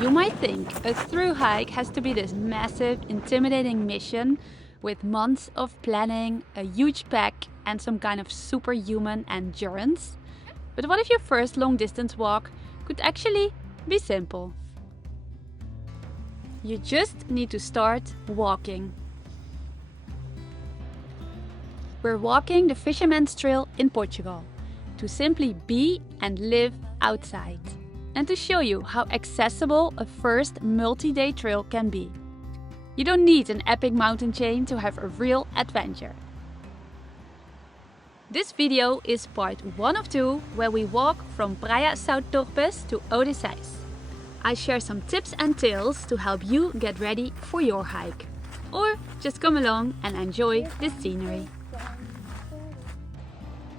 You might think a through hike has to be this massive, intimidating mission with months of planning, a huge pack and some kind of superhuman endurance. But what if your first long distance walk could actually be simple? You just need to start walking. We're walking the Fisherman's Trail in Portugal to simply be and live outside, and to show you how accessible a first multi-day trail can be. You don't need an epic mountain chain to have a real adventure. This video is part 1 of 2, where we walk from Praia de São Torpes to Odeceixe. I share some tips and tales to help you get ready for your hike. Or just come along and enjoy the scenery.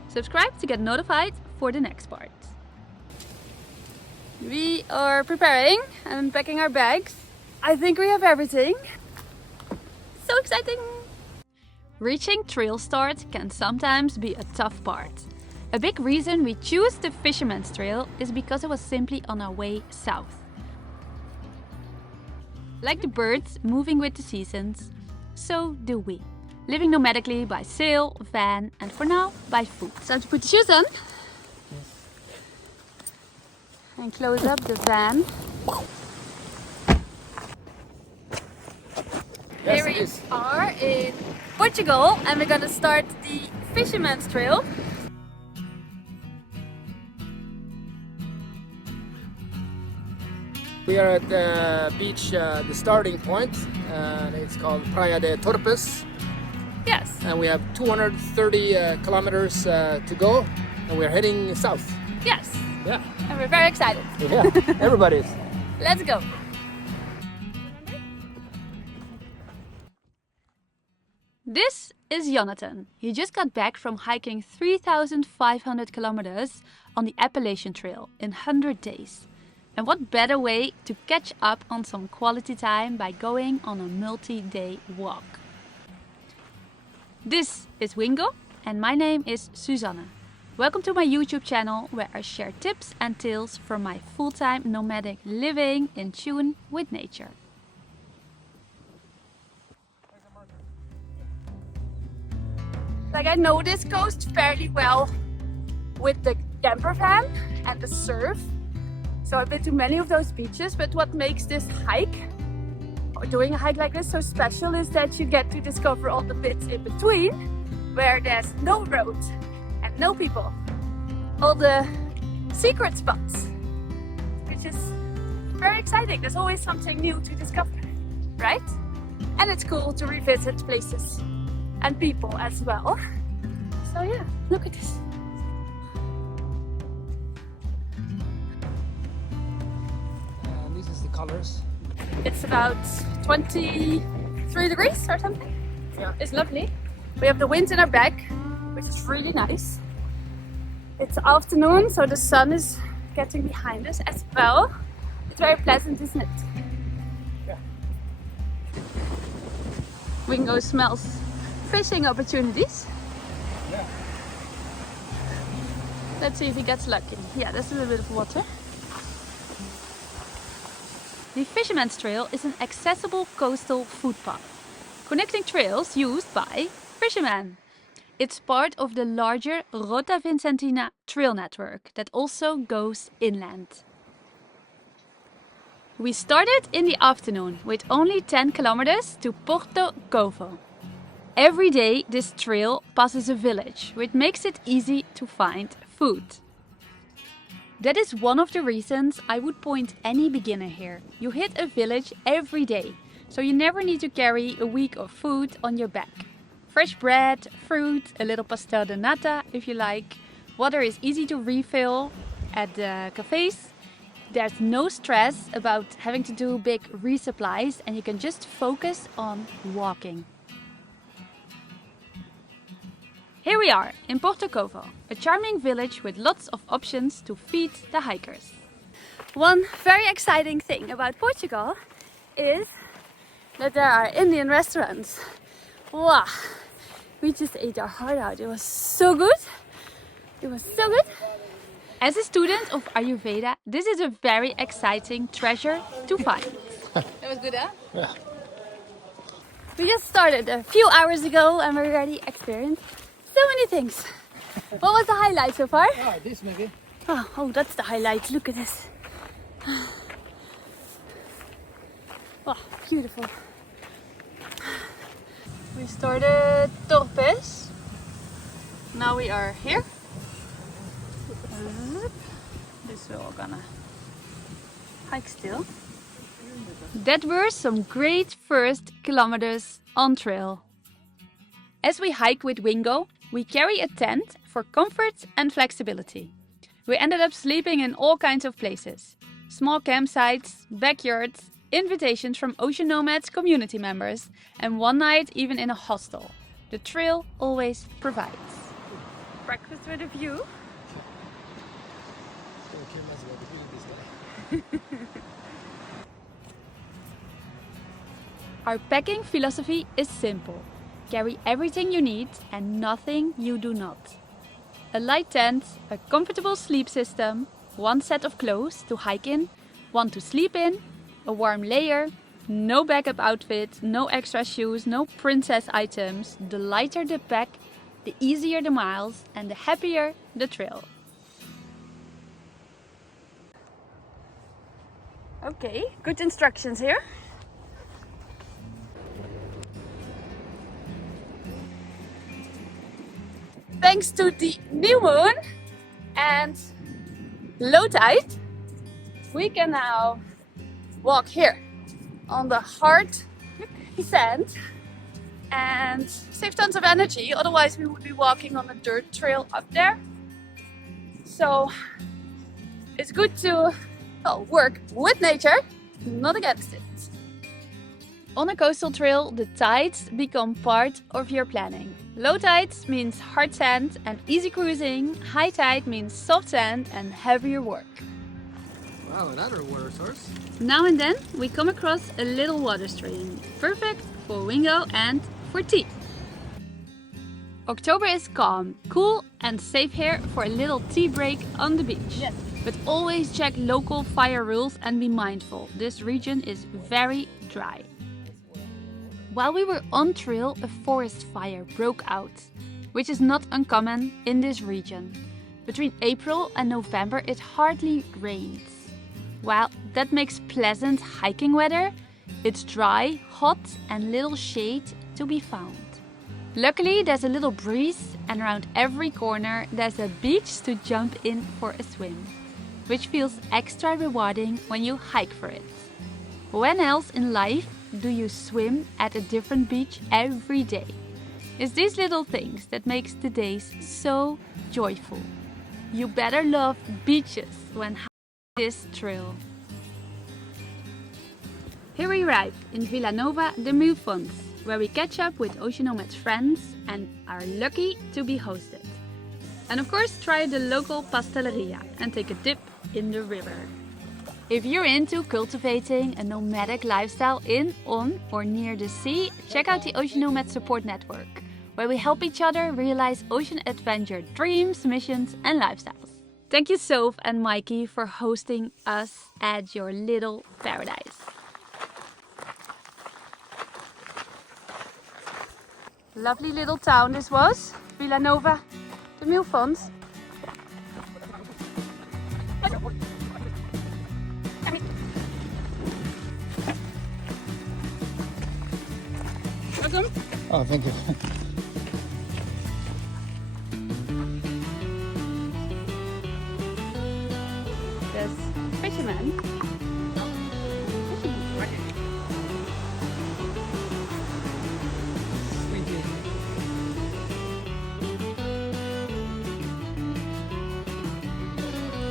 Subscribe to get notified for the next part. We are preparing and packing our bags. I think we have everything. So exciting! Reaching trail start can sometimes be a tough part. A big reason we choose the Fisherman's Trail is because it was simply on our way south. Like the birds moving with the seasons, so do we. Living nomadically by sail, van and for now by foot. Time to put the shoes on. And close up the van. Here we are in Portugal and we're gonna start the Fisherman's Trail. We are at the beach, the starting point, and it's called Praia de São Torpes. Yes. And we have 230 kilometers to go, and we're heading south. Yes. Yeah. And we're very excited. Yeah, everybody is. Let's go. This is Jonathan. He just got back from hiking 3,500 kilometers on the Appalachian Trail in 100 days. And what better way to catch up on some quality time by going on a multi-day walk. This is Wingo and my name is Susanne. Welcome to my YouTube channel where I share tips and tales from my full-time nomadic living in tune with nature. Like, I know this coast fairly well with the camper van and the surf. So I've been to many of those beaches, but what makes this hike, or doing a hike like this, so special is that you get to discover all the bits in between where there's no road and no people. All the secret spots, which is very exciting. There's always something new to discover, right? And it's cool to revisit places and people as well. So yeah, look at this. And this is the colors. It's about 23 degrees or something. Yeah. It's lovely. We have the wind in our back, which is really nice. It's afternoon, so the sun is getting behind us as well. It's very pleasant, isn't it? Yeah. Wingo smells fishing opportunities. Yeah. Let's see if he gets lucky. Yeah, there's a little bit of water. The Fisherman's Trail is an accessible coastal footpath, connecting trails used by fishermen. It's part of the larger Rota Vicentina trail network that also goes inland. We started in the afternoon with only 10 kilometers to Porto Covo. Every day this trail passes a village, which makes it easy to find food. That is one of the reasons I would point any beginner here. You hit a village every day, so you never need to carry a week of food on your back. Fresh bread, fruit, a little pastel de nata if you like. Water is easy to refill at the cafes. There's no stress about having to do big resupplies and you can just focus on walking. Here we are in Porto Covo, a charming village with lots of options to feed the hikers. One very exciting thing about Portugal is that there are Indian restaurants. Wow, we just ate our heart out. It was so good. It was so good. As a student of Ayurveda, this is a very exciting treasure to find. That was good, huh? Yeah. We just started a few hours ago and we already experienced so many things. What was the highlight so far? Ah, this maybe. Oh, that's the highlight. Look at this. Oh, beautiful. We started Torpes. Now we are here. This we're gonna hike still. That were some great first kilometers on trail. As we hike with Wingo, we carry a tent for comfort and flexibility. We ended up sleeping in all kinds of places. Small campsites, backyards, invitations from Ocean Nomads community members, and one night even in a hostel. The trail always provides. Breakfast with a view. Our packing philosophy is simple. Carry everything you need and nothing you do not. A light tent, a comfortable sleep system, one set of clothes to hike in, one to sleep in, a warm layer, no backup outfit, no extra shoes, no princess items. The lighter the pack, the easier the miles and the happier the trail. Okay, good instructions here. Thanks to the new moon and low tide, we can now walk here on the hard sand and save tons of energy. Otherwise we would be walking on a dirt trail up there. So it's good to work with nature, not against it. On a coastal trail, the tides become part of your planning. Low tides means hard sand and easy cruising. High tide means soft sand and heavier work. Wow, another water source. Now and then we come across a little water stream, perfect for Wingo and for tea. October is calm, cool and safe here for a little tea break on the beach. Yes. But always check local fire rules and be mindful. This region is very dry. While we were on trail, a forest fire broke out, which is not uncommon in this region. Between April and November it hardly rains. While that makes pleasant hiking weather, it's dry, hot and little shade to be found. Luckily there's a little breeze and around every corner there's a beach to jump in for a swim, which feels extra rewarding when you hike for it. When else in life do you swim at a different beach every day? It's these little things that makes the days so joyful. You better love beaches when hiking this trail. Here we arrive in Vila Nova de Milfontes, where we catch up with Ocean Nomads friends and are lucky to be hosted. And of course try the local pasteleria and take a dip in the river. If you're into cultivating a nomadic lifestyle in, on or near the sea, check out the Ocean Nomad Support Network, where we help each other realize ocean adventure dreams, missions and lifestyles. Thank you Soph and Mikey for hosting us at your little paradise. Lovely little town this was, Vila Nova de Milfontes. Welcome. Oh, thank you. There's Fisherman.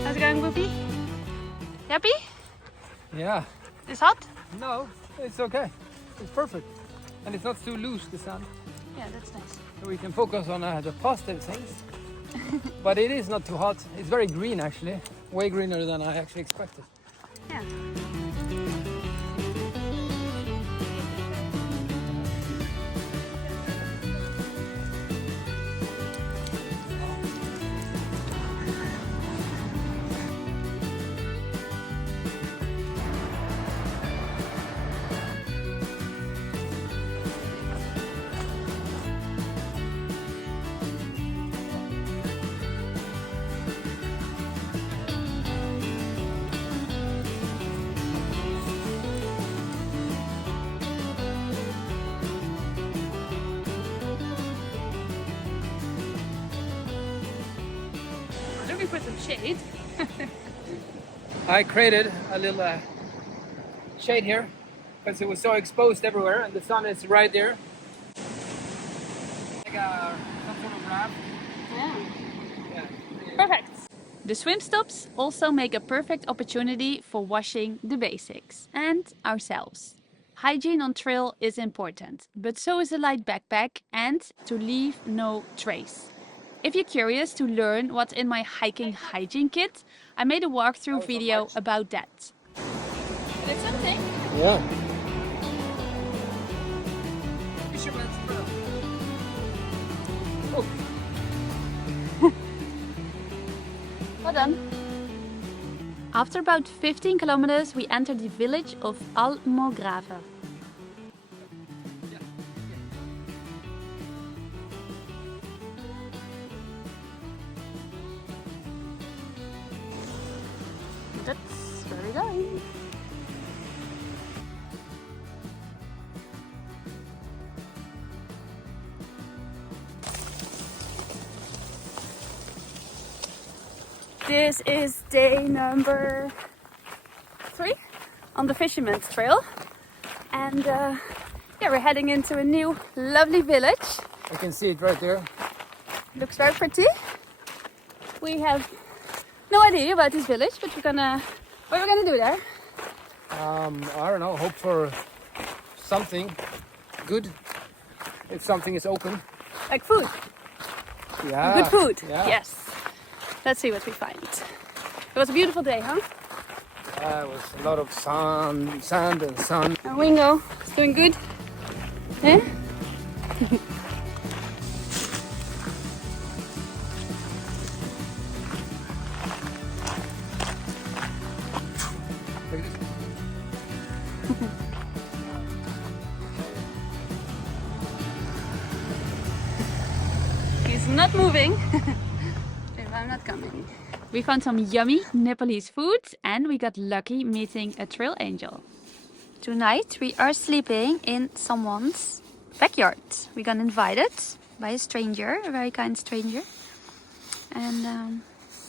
How's it going, Whoopi? Happy? Yeah. It's hot? No, it's okay. It's perfect. And it's not too loose, the sun. Yeah, that's nice. So we can focus on the positive things. But it is not too hot. It's very green actually. Way greener than I actually expected. Yeah. put some shade. I created a little shade here because it was so exposed everywhere and the sun is right there. Like some sort of wrap. Yeah. Perfect. The swim stops also make a perfect opportunity for washing the basics and ourselves. Hygiene on trail is important, but so is a light backpack and to leave no trace. If you're curious to learn what's in my hiking hygiene kit, I made a walkthrough video about that. That's something. Yeah. Fisherman Trail. Oh. Well done. After about 15 kilometers, we entered the village of Almograve. That's where we're going. This is day number 3 on the Fisherman Trail, and yeah, we're heading into a new lovely village. I can see it right there. Looks very pretty. We have no idea about this village, but what are we gonna do there? I don't know, hope for something good if something is open. Like food. Yeah. Good food. Yeah. Yes. Let's see what we find. It was a beautiful day, huh? It was a lot of sand and sun. And Wingo is doing good. Eh? He's not moving. If I'm not coming. We found some yummy Nepalese food and we got lucky meeting a trail angel. Tonight we are sleeping in someone's backyard. We got invited by a stranger, a very kind stranger. And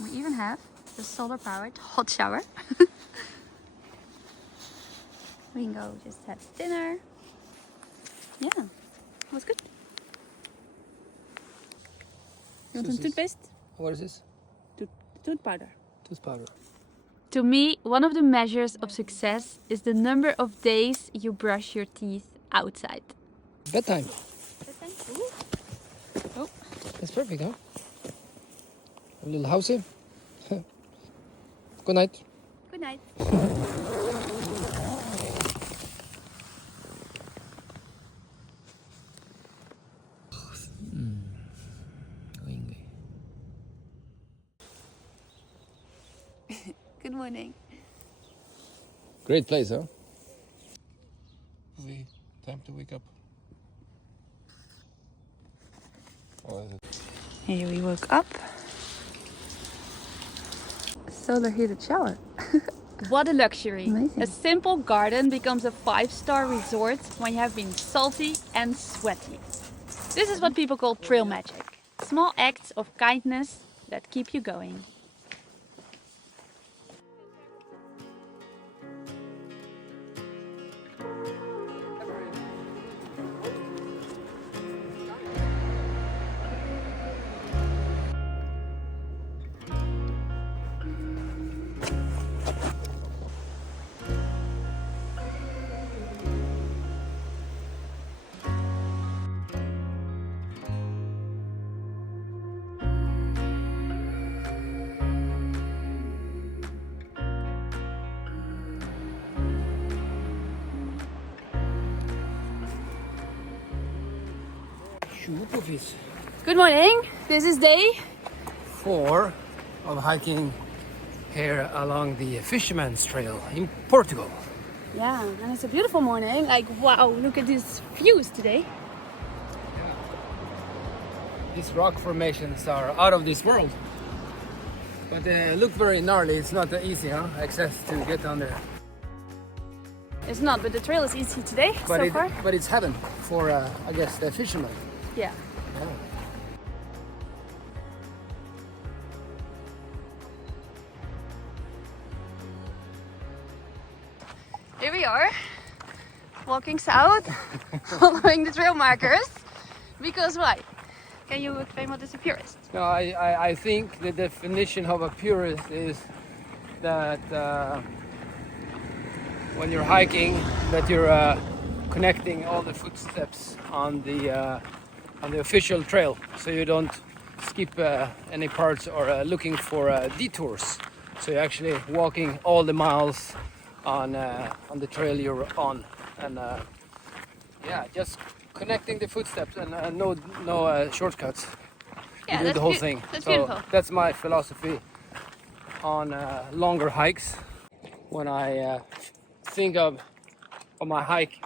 we even have the solar powered hot shower. Wingo just had dinner. Yeah, it was good. You want some toothpaste? What is this? Tooth powder. Tooth powder. To me, one of the measures of success is the number of days you brush your teeth outside. Bedtime. Oh. That's perfect, huh? A little housey. Good night. Good night. Good morning. Great place, huh? Time to wake up. Here we woke up. Solar heated shower. What a luxury. Amazing. A simple garden becomes a 5-star resort when you have been salty and sweaty. This is what people call trail magic. Small acts of kindness that keep you going. Good morning. This is day 4 of hiking here along the Fisherman's Trail in Portugal. Yeah, and it's a beautiful morning. Like, wow, look at these views today. These rock formations are out of this world. But they look very gnarly. It's not that easy, huh? Access to get down there. It's not, but the trail is easy today so far. But it's heaven for, I guess, the fishermen. Yeah. Yeah. Here we are, walking south, following the trail markers. Because why? Can you explain what is a purist? No, I think the definition of a purist is that when you're hiking, that you're connecting all the footsteps on the official trail, so you don't skip any parts or looking for detours. So you're actually walking all the miles on the trail you're on, and yeah, just connecting the footsteps and no shortcuts. Yeah, You do the whole thing. That's so beautiful. that's my philosophy on longer hikes. When I think of my hike,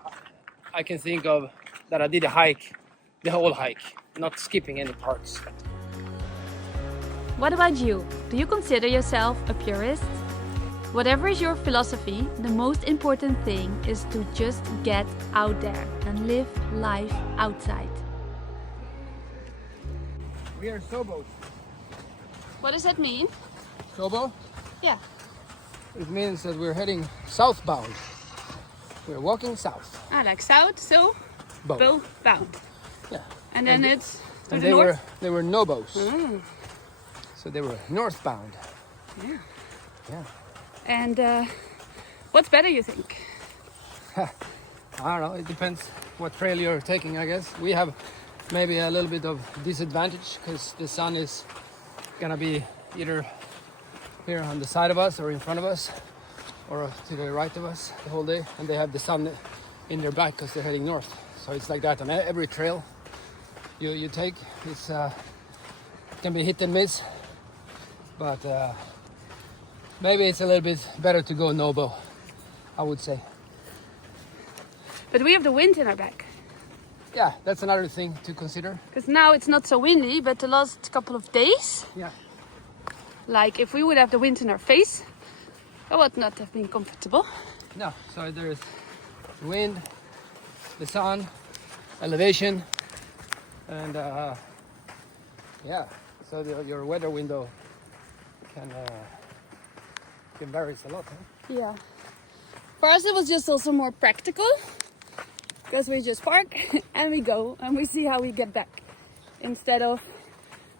I can think of that I did a hike, the whole hike, not skipping any parts. What about you? Do you consider yourself a purist? Whatever is your philosophy, the most important thing is to just get out there and live life outside. We are Sobos. What does that mean? Sobo? Yeah. It means that we're heading southbound. We're walking south. Like south, so Bow. bound. Yeah. And then it's to And the north. they were Nobos. Mm. So they were northbound. Yeah. Yeah. And what's better, you think? I don't know, it depends what trail you're taking, I guess. We have maybe a little bit of disadvantage because the sun is gonna be either here on the side of us or in front of us or to the right of us the whole day, and they have the sun in their back because they're heading north. So it's like that on every trail you take. It's can be hit and miss, but maybe it's a little bit better to go no-bow, I would say. But we have the wind in our back. Yeah, that's another thing to consider. Because now it's not so windy, but the last couple of days, Yeah. like if we would have the wind in our face, it would not have been comfortable. No, so there's wind, the sun, elevation, and yeah, so your weather window can vary a lot. Huh? Yeah. For us, it was just also more practical because we just park and we go and we see how we get back instead of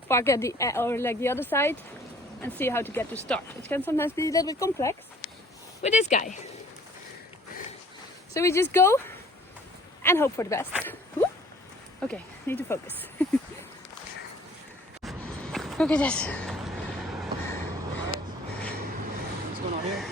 park at the or like the other side and see how to get to start, which can sometimes be a little bit complex with this guy. So we just go and hope for the best. Whoop. Okay, need to focus. Look at this. What's going on here?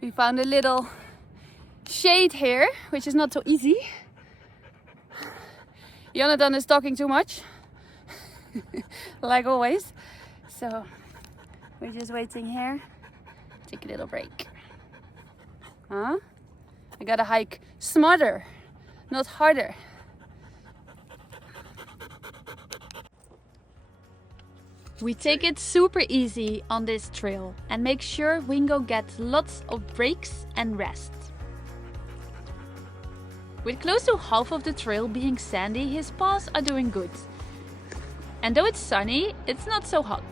We found a little shade here, which is not so easy. Jonathan is talking too much, like always. So we're just waiting here. Take a little break. Huh? I gotta hike smarter, not harder. We take it super easy on this trail and make sure Wingo gets lots of breaks and rest. With close to half of the trail being sandy, his paws are doing good. And though it's sunny, it's not so hot.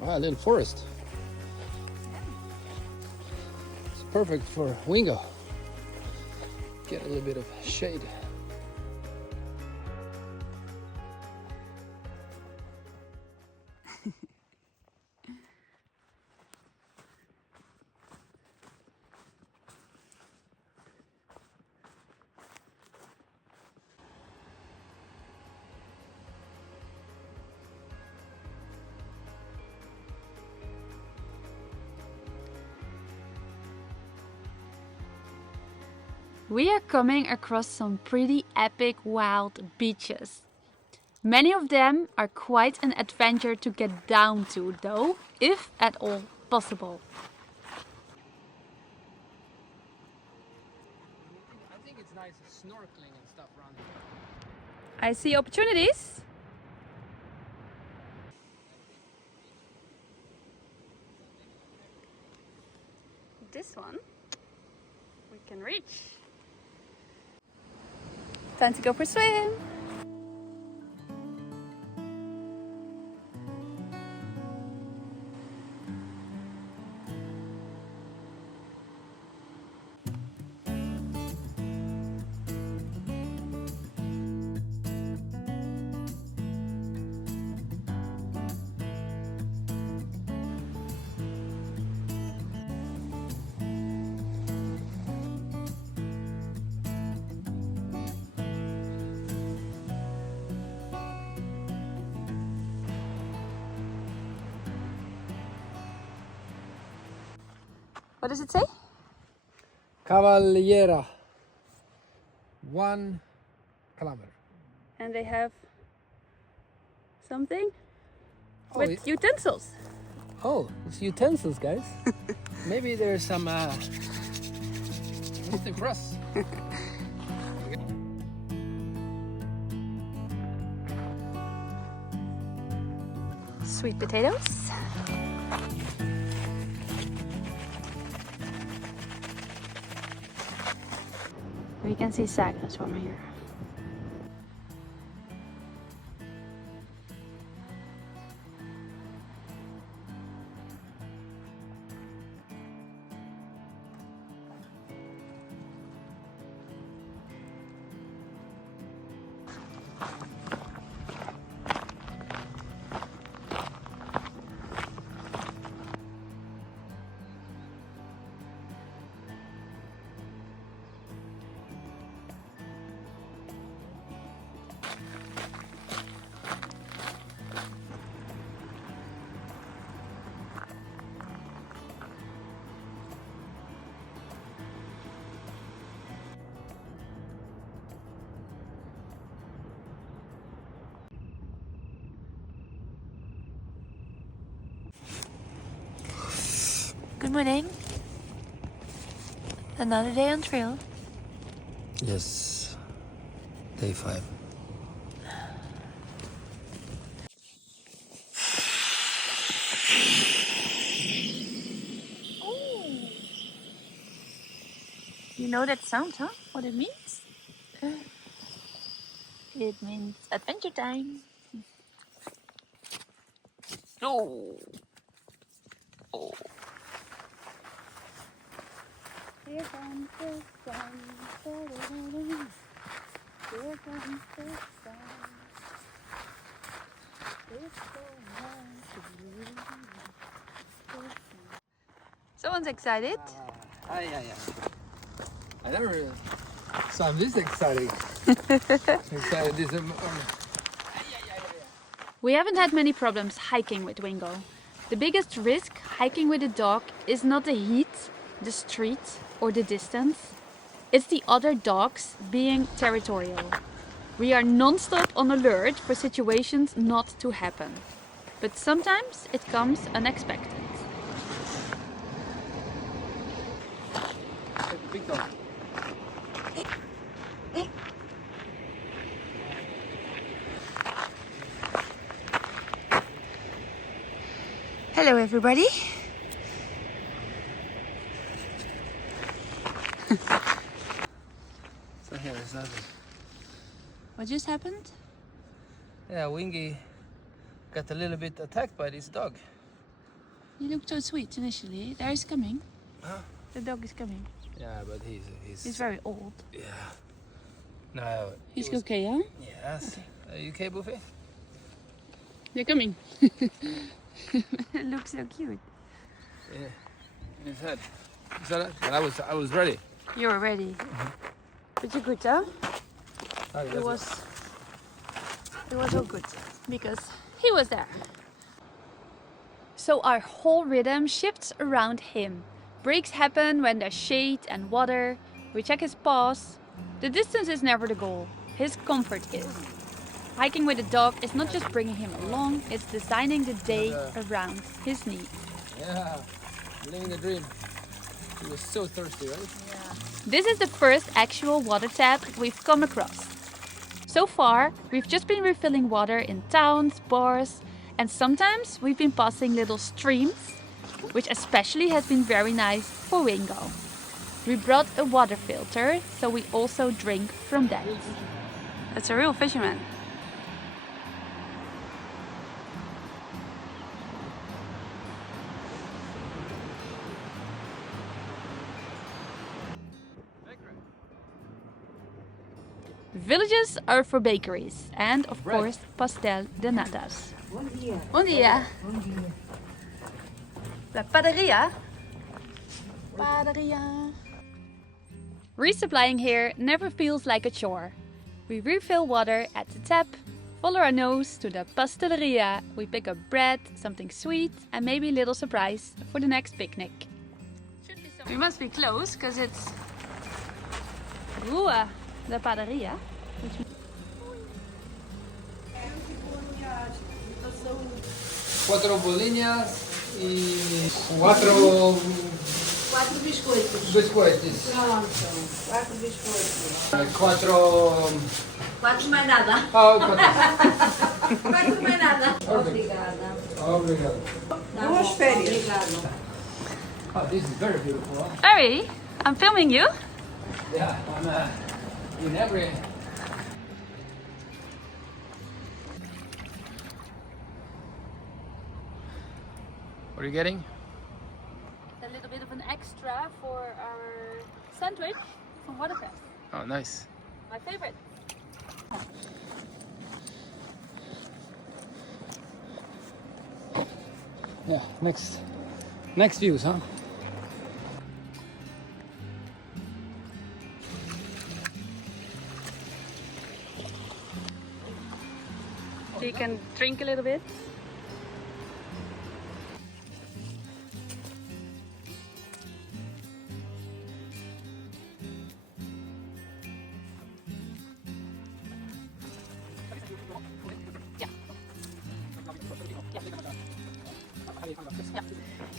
Wow, a little forest. It's perfect for Wingo. Get a little bit of shade. We are coming across some pretty epic wild beaches. Many of them are quite an adventure to get down to though, if at all possible. I think it's nice snorkeling and stuff around here. I see opportunities. This one we can reach. Time to go for a swim. What does it say? Cavaliera. 1 kilometer. And they have something Oh, with utensils. Oh, it's utensils, guys. Maybe there's some something for us. Sweet potatoes. We can see sagas from here. Good morning. Another day on trail. Yes. Day 5. You know that sound, huh? What it means? It means adventure time. Oh. Oh. Here comes the sun. Here comes the sun. Someone's excited. I never saw him this exciting. Excited this. We haven't had many problems hiking with Wingo. The biggest risk hiking with a dog is not the heat, the street, or the distance. It's the other dogs being territorial. We are non-stop on alert for situations not to happen. But sometimes it comes unexpected. Big dog. Hello everybody. So here is nothing. What just happened? Yeah, Wingy got a little bit attacked by this dog. You looked so sweet initially. There is coming. Huh? The dog is coming. Yeah, but He's very old. Yeah. No. He's okay, huh? Yes. Okay. Are you okay, Buffy? They're coming. It looks so cute. Yeah. In his head. You saw that? But I was ready. You were ready. But you're good, huh? Okay, It was all good because he was there. So our whole rhythm shifts around him. Breaks happen when there's shade and water. We check his paws. The distance is never the goal. His comfort is. Hiking with a dog is not just bringing him along, it's designing the day around his needs. Yeah, living the dream. He was so thirsty, right? Yeah. This is the first actual water tap we've come across. So far, we've just been refilling water in towns, bars, and sometimes we've been passing little streams, which especially has been very nice for Wingo. We brought a water filter, so we also drink from that. That's a real fisherman. Villages are for bakeries and, of course, pastel de natas. Bom dia. Bom dia. Bom dia. La padaria. Padaria. Resupplying here never feels like a chore. We refill water at the tap, follow our nose to the pasteleria, we pick up bread, something sweet, and maybe a little surprise for the next picnic. We must be close, because it's Rua de Padaria. Cuatro bolinhas e quatro Quatro biscoitos. biscoitos. Pronto. Quatro biscoitos. Quatro... Mais nada. Ah, quatro. Quatro mais nada. Obrigada. Obrigado. Boas férias. Obrigada. Oh, this is very beautiful. Huh? Harry, I'm filming you. Yeah, I'm in every... What are you getting? A little bit of an extra for our sandwich from Odeceixe. Oh, nice. My favorite. Yeah, next views, huh? So you can drink a little bit.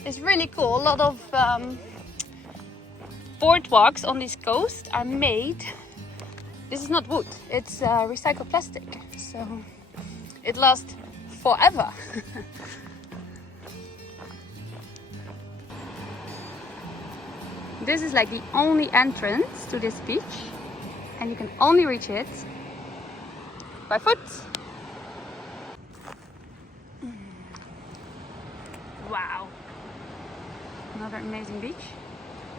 It's really cool. A lot of boardwalks on this coast are made. This is not wood, it's recycled plastic, so it lasts forever. This is like the only entrance to this beach, and you can only reach it by foot. Wow, another amazing beach.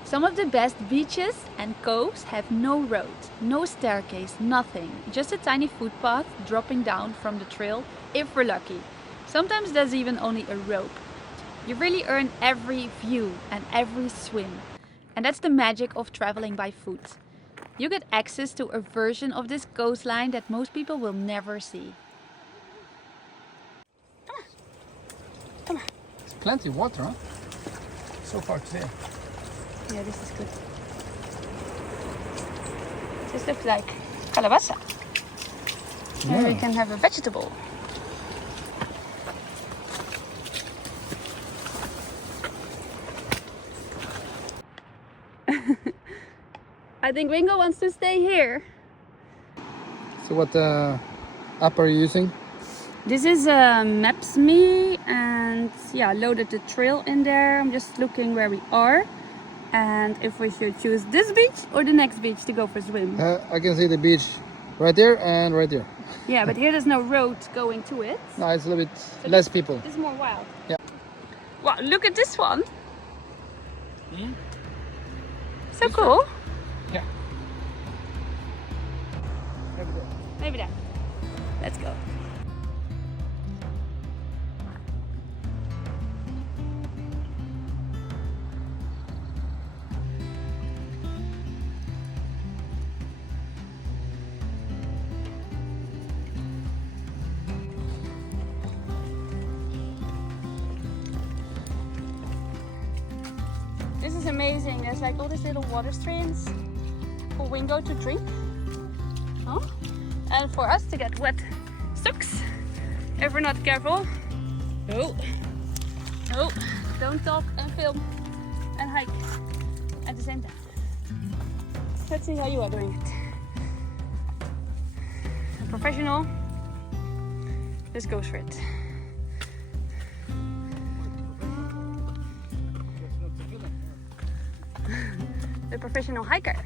Some of the best beaches and coves have no road, no staircase, nothing. Just a tiny footpath dropping down from the trail if we're lucky. Sometimes there's even only a rope. You really earn every view and every swim. And that's the magic of traveling by foot. You get access to a version of this coastline that most people will never see. Come on. Come on. There's plenty of water, huh? So far today. Yeah, this is good. This looks like calabaza. And we can have a vegetable. I think Wingo wants to stay here. So what app are you using? This is Maps.me, and yeah, loaded the trail in there. I'm just looking where we are and if we should choose this beach or the next beach to go for a swim. I can see the beach right there and right there. Yeah, but here there's no road going to it. No, it's a little bit So less people. This is more wild. Yeah. Wow, look at this one. So cool. Yeah. Maybe that. Let's go. This is amazing. There's like all these little water streams for Wingo to drink. Oh. And for us to get wet socks if we're not careful. Oh, oh, don't talk and film and hike at the same time. Let's see how you are doing it. A professional just goes for it. The professional hiker.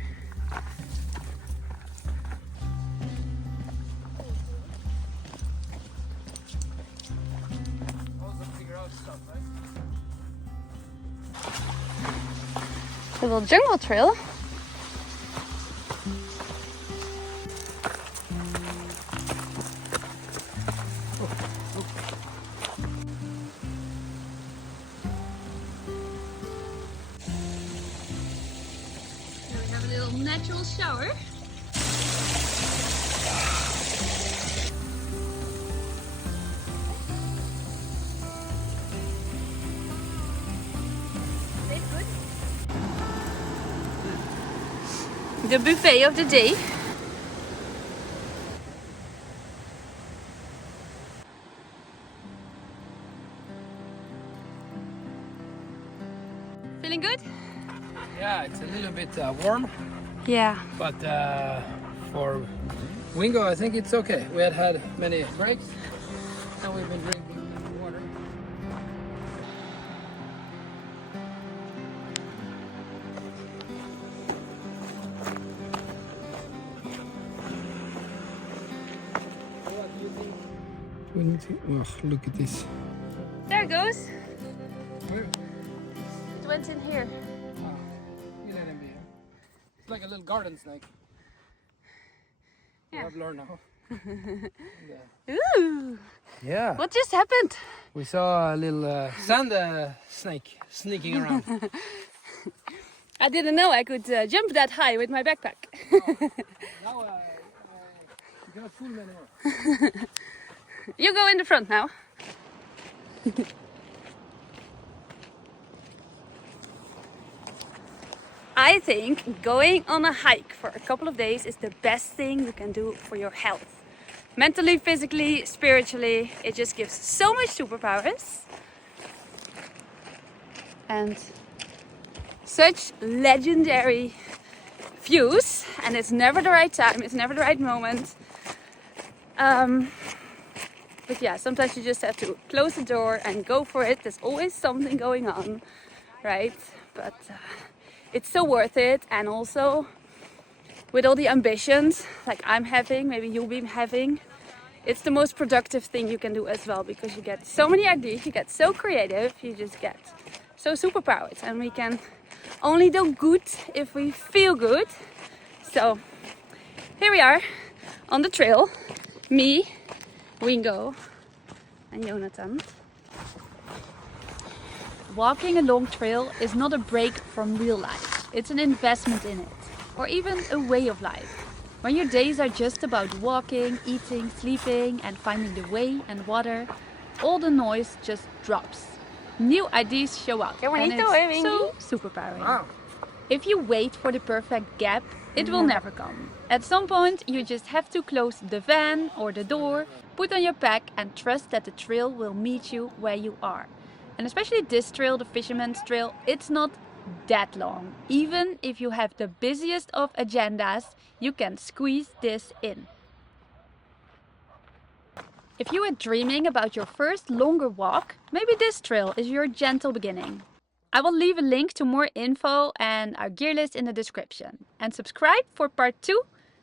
A little jungle trail. Here we have a little natural shower. The buffet of the day. Feeling good? Yeah, it's a little bit warm, Yeah. but for Wingo, I think it's okay. We had many breaks, and we've been drinking water. We need to, oh, look at this. There it goes. Where? It went in here. Oh, you let him be here. It's like a little garden snake. Yeah. I've learned now. Ooh! Yeah. What just happened? We saw a little sand snake sneaking around. I didn't know I could jump that high with my backpack. Now you cannot fool me anymore. You go in the front now. I think going on a hike for a couple of days is the best thing you can do for your health. Mentally, physically, spiritually, it just gives so much superpowers. And such legendary views, and it's never the right time, it's never the right moment. But yeah, sometimes you just have to close the door and go for it. There's always something going on, right? But it's so worth it. And also with all the ambitions like I'm having, maybe you'll be having, it's the most productive thing you can do as well, because you get so many ideas, you get so creative, you just get so superpowered, and we can only do good if we feel good. So here we are on the trail, me, Wingo and Jonathan. Walking a long trail is not a break from real life, it's an investment in it, or even a way of life. When your days are just about walking, eating, sleeping and finding the way and water, all the noise just drops. New ideas show up and it's so superpowering. Wow. If you wait for the perfect gap, it will never come. At some point you just have to close the van or the door, put on your pack and trust that the trail will meet you where you are. And especially this trail, the Fisherman's Trail, it's not that long. Even if you have the busiest of agendas, you can squeeze this in. If you are dreaming about your first longer walk, maybe this trail is your gentle beginning. I will leave a link to more info and our gear list in the description. And subscribe for part 2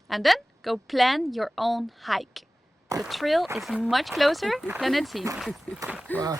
and then go plan your own hike. The trail is much closer than it seems. Wow.